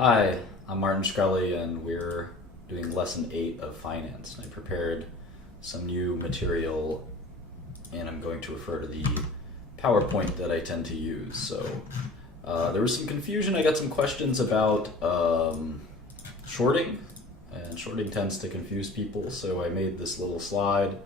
Hi, I'm Martin Shkreli, and we're doing lesson 8 of finance. And I prepared some new material, and I'm going to refer to the PowerPoint that I tend to use. So there was some confusion. I got some questions about shorting, and shorting tends to confuse people. So I made this little slide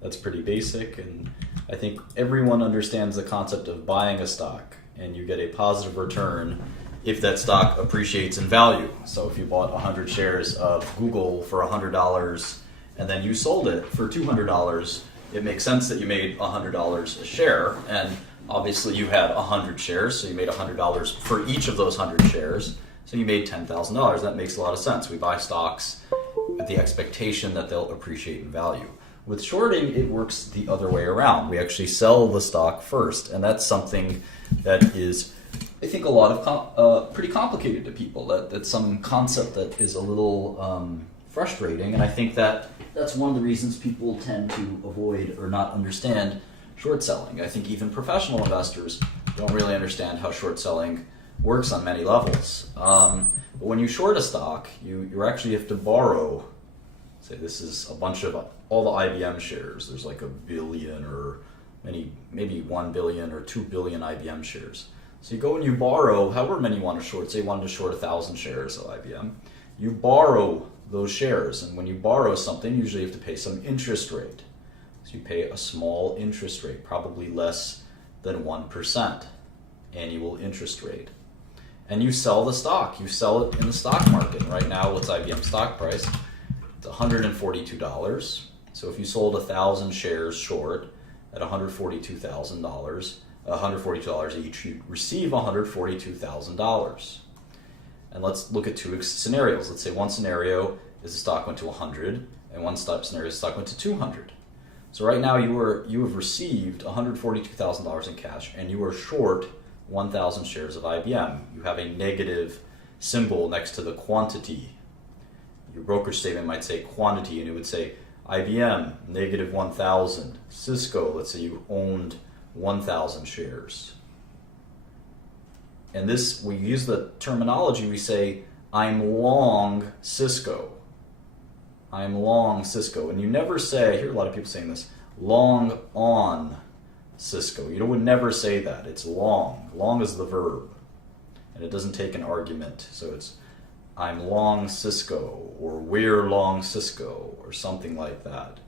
that's pretty basic, and I think everyone understands the concept of buying a stock, and you get a positive return if that stock appreciates in value. So if you bought 100 shares of Google for $100 and then you sold it for $200, it makes sense that you made $100 a share. And obviously you had 100 shares, so you made $100 for each of those 100 shares. So you made $10,000. That makes a lot of sense. We buy stocks with the expectation that they'll appreciate in value. With shorting, it works the other way around. We actually sell the stock first, and that's something that is, I think, a lot of pretty complicated to people. That's some concept that is a little frustrating, and I think that's one of the reasons people tend to avoid or not understand short selling. I think even professional investors don't really understand how short selling works on many levels. But when you short a stock, you actually have to borrow. Say this is a bunch of all the IBM shares. There's like a billion or maybe 1 billion or 2 billion IBM shares. So you go and you borrow however many you want to short. Say you wanted to short 1,000 shares of IBM. You borrow those shares, and when you borrow something, usually you have to pay some interest rate. So you pay a small interest rate, probably less than 1% annual interest rate. And you sell the stock. You sell it in the stock market. Right now, what's IBM stock price? It's $142. So if you sold 1,000 shares short at $142,000, $142 each, you receive $142,000. And let's look at two scenarios. Let's say one scenario is the stock went to 100, and one scenario is the stock went to 200. So right now you have received $142,000 in cash, and you are short 1,000 shares of IBM. You have a negative symbol next to the quantity. Your brokerage statement might say quantity, and it would say IBM, negative 1,000. Cisco, let's say you owned 1,000 shares. And this, we use the terminology, we say, I'm long Cisco. I'm long Cisco. And you never say, I hear a lot of people saying this, long on Cisco. You would never say that. It's long. Long is the verb. And it doesn't take an argument. So it's, I'm long Cisco, or we're long Cisco, or something like that.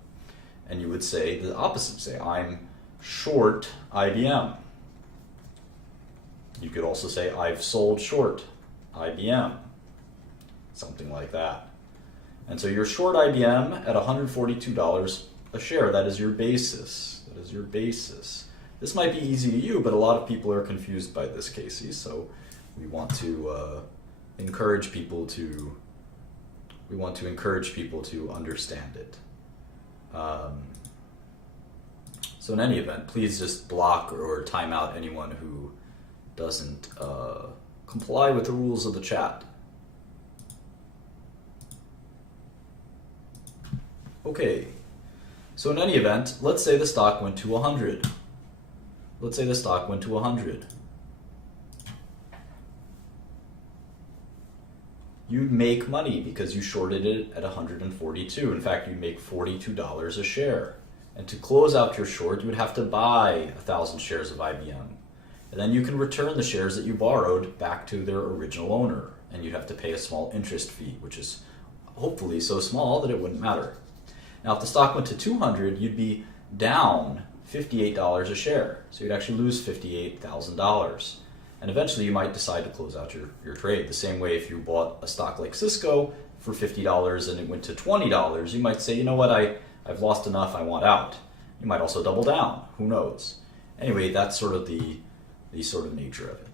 And you would say the opposite. Say, I'm short IBM. You could also say, I've sold short IBM. Something like that. And so you're short IBM at $142 a share. That is your basis. That is your basis. This might be easy to you, but a lot of people are confused by this, Casey. So we want to encourage people to understand it. So in any event, please just block or time out anyone who doesn't comply with the rules of the chat. Okay, so in any event, let's say the stock went to 100. Let's say the stock went to 100. You'd make money because you shorted it at 142. In fact, you'd make $42 a share. And to close out your short, you would have to buy 1,000 shares of IBM. And then you can return the shares that you borrowed back to their original owner. And you'd have to pay a small interest fee, which is hopefully so small that it wouldn't matter. Now, if the stock went to 200, you'd be down $58 a share. So you'd actually lose $58,000. And eventually you might decide to close out your trade. The same way if you bought a stock like Cisco for $50 and it went to $20, you might say, you know what, I've lost enough, I want out. You might also double down, who knows. Anyway, that's sort of the sort of nature of it.